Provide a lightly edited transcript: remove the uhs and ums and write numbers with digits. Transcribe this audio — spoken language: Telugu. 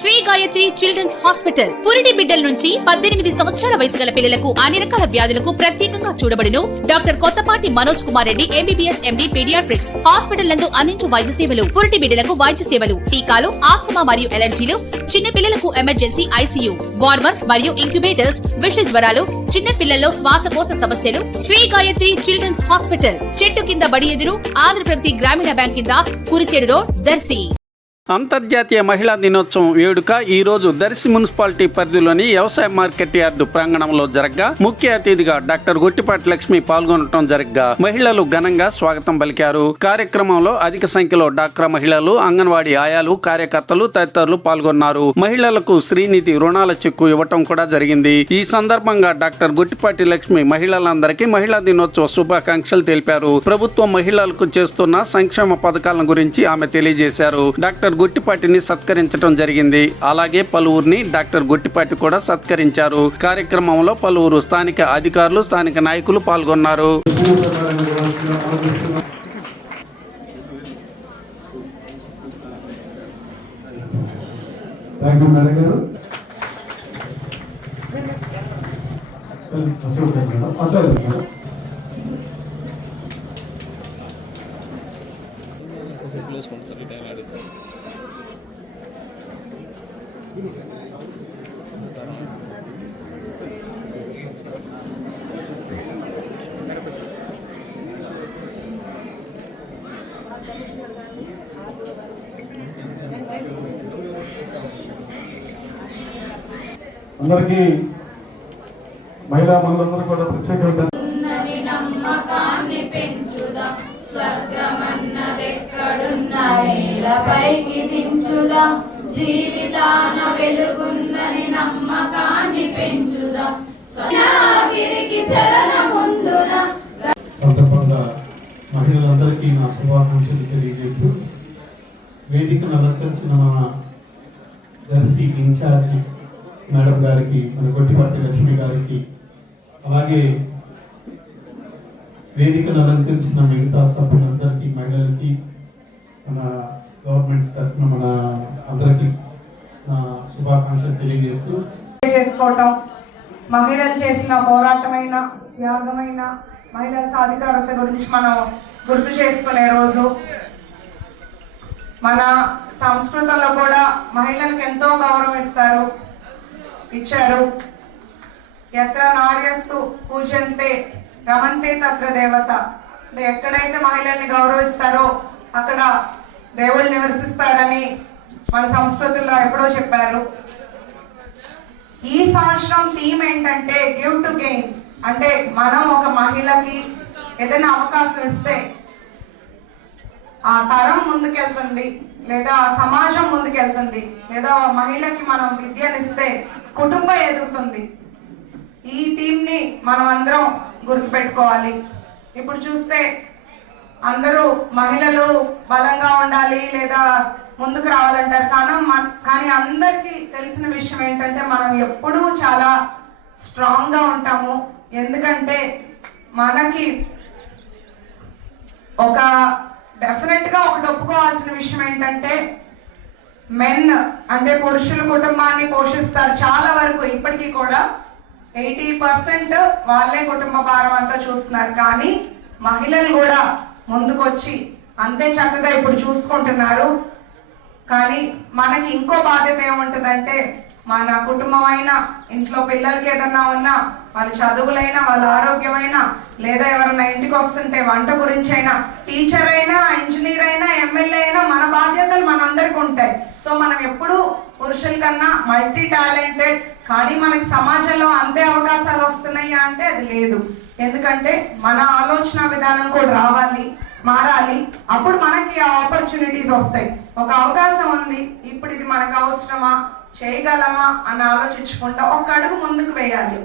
శ్రీ గాయత్రి చిల్డ్రన్స్ హాస్పిటల్ పురిటి బిడ్డల నుంచి 18 సంవత్సరాల వయసు గల పిల్లలకు అన్ని రకాల వ్యాధులకు ప్రత్యేకంగా చూడబడును. Doctor Kottapati Manoj Kumar Reddy MBBS MD paediatrics hospital నందు అందించు వైద్య సేవలు, పురిటి బిడ్డలకు వైద్య సేవలు, టీకాలు, ఆస్తమా మరియు ఎలర్జీలు, చిన్న పిల్లలకు ఎమర్జెన్సీ ఐసీయూ, వార్మర్స్ మరియు ఇంక్యుబేటర్స్, విష జ్వరాలు, చిన్న పిల్లల్లో శ్వాసకోశ సమస్యలు. శ్రీ గాయత్రి చిల్డ్రన్స్ హాస్పిటల్ చెట్టు కింద బడి ఎదురు ఆంధ్రప్రగతి గ్రామీణ బ్యాంక్ కింద కురిచేడు రోడ్, దర్శి. అంతర్జాతీయ మహిళా దినోత్సవం వేడుక ఈ రోజు దర్శి మున్సిపాలిటీ పరిధిలోని వ్యవసాయ మార్కెట్ యార్డు ప్రాంగణంలో జరగ్గా ముఖ్య అతిథిగా డాక్టర్ గొట్టిపాటి లక్ష్మి పాల్గొనడం జరగ్గా మహిళలు ఘనంగా స్వాగతం పలికారు. కార్యక్రమంలో అధిక సంఖ్యలో డాక్రా మహిళలు, అంగన్వాడీ ఆయాలు, కార్యకర్తలు తదితరులు పాల్గొన్నారు. మహిళలకు శ్రీనిధి రుణాల చెక్కు ఇవ్వటం కూడా జరిగింది. ఈ సందర్భంగా డాక్టర్ గొట్టిపాటి లక్ష్మి మహిళలందరికీ మహిళా దినోత్సవ శుభాకాంక్షలు తెలిపారు. ప్రభుత్వం మహిళలకు చేస్తున్న సంక్షేమ పథకాల గురించి ఆమె తెలియజేశారు. డాక్టర్ గొట్టిపాటిని సత్కరించడం జరిగింది. అలాగే పలువురిని డాక్టర్ గొట్టిపాటి కూడా సత్కరించారు. కార్యక్రమంలో పలువురు స్థానిక అధికారులు, స్థానిక నాయకులు పాల్గొన్నారు. అందరికీ మహిళా మనులందరూ కూడా ప్రత్యేకంగా నమ్మకాన్ని పెంచుదాం, స్వర్గమన్నదెక్కడున్న నేలపైకి దించుదాం, జీవితాన వెలుగుందని నమ్మకాన్ని పెంచుదాం, స్వర్ణగిరికి చరణముండున. సందర్భంగా మహిళలందరికీ నా శుభాకాంక్షలు తెలియజేస్తూ వేదికను అలంకరించిన మన దర్శి ఇన్ఛార్జి మేడం గారికి, మన గొట్టిపాటి లక్ష్మి గారికి, అలాగే వేదికను అలంకరించిన మిగతా సభ్యులందరికీ, మహిళలకి, మన గవర్నమెంట్ తరఫున మన అందరికీ నా శుభాకాంక్షలు తెలియజేస్తూ చేసుకోవటం, మహిళలు చేసిన పోరాటమైన, త్యాగమైన, మహిళల సాధికారత గురించి మనం గుర్తు చేసుకునే రోజు. మన సంస్కృతంలో కూడా మహిళలకు ఎంతో గౌరవం ఇచ్చారు. ఎత్ర నార్యస్తు పూజంతే రమంతే తత్ర దేవత. ఎక్కడైతే మహిళల్ని గౌరవిస్తారో అక్కడ దేవుళ్ళు నివసిస్తారని మన సంస్కృతుల్లో ఎప్పుడో చెప్పారు. ఈ సంవత్సరం థీమ్ ఏంటంటే గివ్ టు గెయిన్. అంటే మనం ఒక మహిళకి ఏదైనా అవకాశం ఇస్తే ఆ తరం ముందుకెళ్తుంది, లేదా ఆ సమాజం ముందుకెళ్తుంది, లేదా మహిళకి మనం విద్యనిస్తే కుటుంబం ఎదుగుతుంది. ఈ థీమ్ని మనం అందరం గుర్తుపెట్టుకోవాలి. ఇప్పుడు చూస్తే అందరూ మహిళలు బలంగా ఉండాలి లేదా ముందుకు రావాలంటారు, కానీ అందరికీ తెలిసిన విషయం ఏంటంటే మనం ఎప్పుడూ చాలా స్ట్రాంగ్గా ఉంటాము. ఎందుకంటే మనకి డెఫినెట్గా ఒకటి ఒప్పుకోవాల్సిన విషయం ఏంటంటే మెన్ అంటే పురుషులు కుటుంబాన్ని పోషిస్తారు చాలా వరకు. ఇప్పటికీ కూడా 80% వాళ్ళే కుటుంబ భారం అంతా చూస్తున్నారు. కానీ మహిళలు కూడా ముందుకొచ్చి అంతే చక్కగా ఇప్పుడు చూసుకుంటున్నారు. కానీ మనకి ఇంకో బాధ్యత ఏముంటుందంటే మన కుటుంబం అయినా, ఇంట్లో పిల్లలకి ఏదన్నా ఉన్నా, వాళ్ళ చదువులైనా, వాళ్ళ ఆరోగ్యమైనా, లేదా ఎవరన్నా ఇంటికి వస్తుంటే వంట గురించి అయినా, టీచర్ అయినా, ఇంజనీర్ అయినా, ఎమ్మెల్యే అయినా, మన బాధ్యతలు మనందరికీ ఉంటాయి. సో మనం ఎప్పుడు పురుషుల కన్నా మల్టీ టాలెంటెడ్. కానీ మనకి సమాజంలో అంతే అవకాశాలు వస్తున్నాయి అంటే అది లేదు. ఎందుకంటే మన ఆలోచన విధానం కూడా మారాలి. అప్పుడు మనకి ఆ ఆపర్చునిటీస్ వస్తాయి. ఒక అవకాశం ఉంది, ఇప్పుడు ఇది మనకు అవసరమా, చేయగలమా అని ఆలోచించకుండా ఒక అడుగు ముందుకు వేయాలి.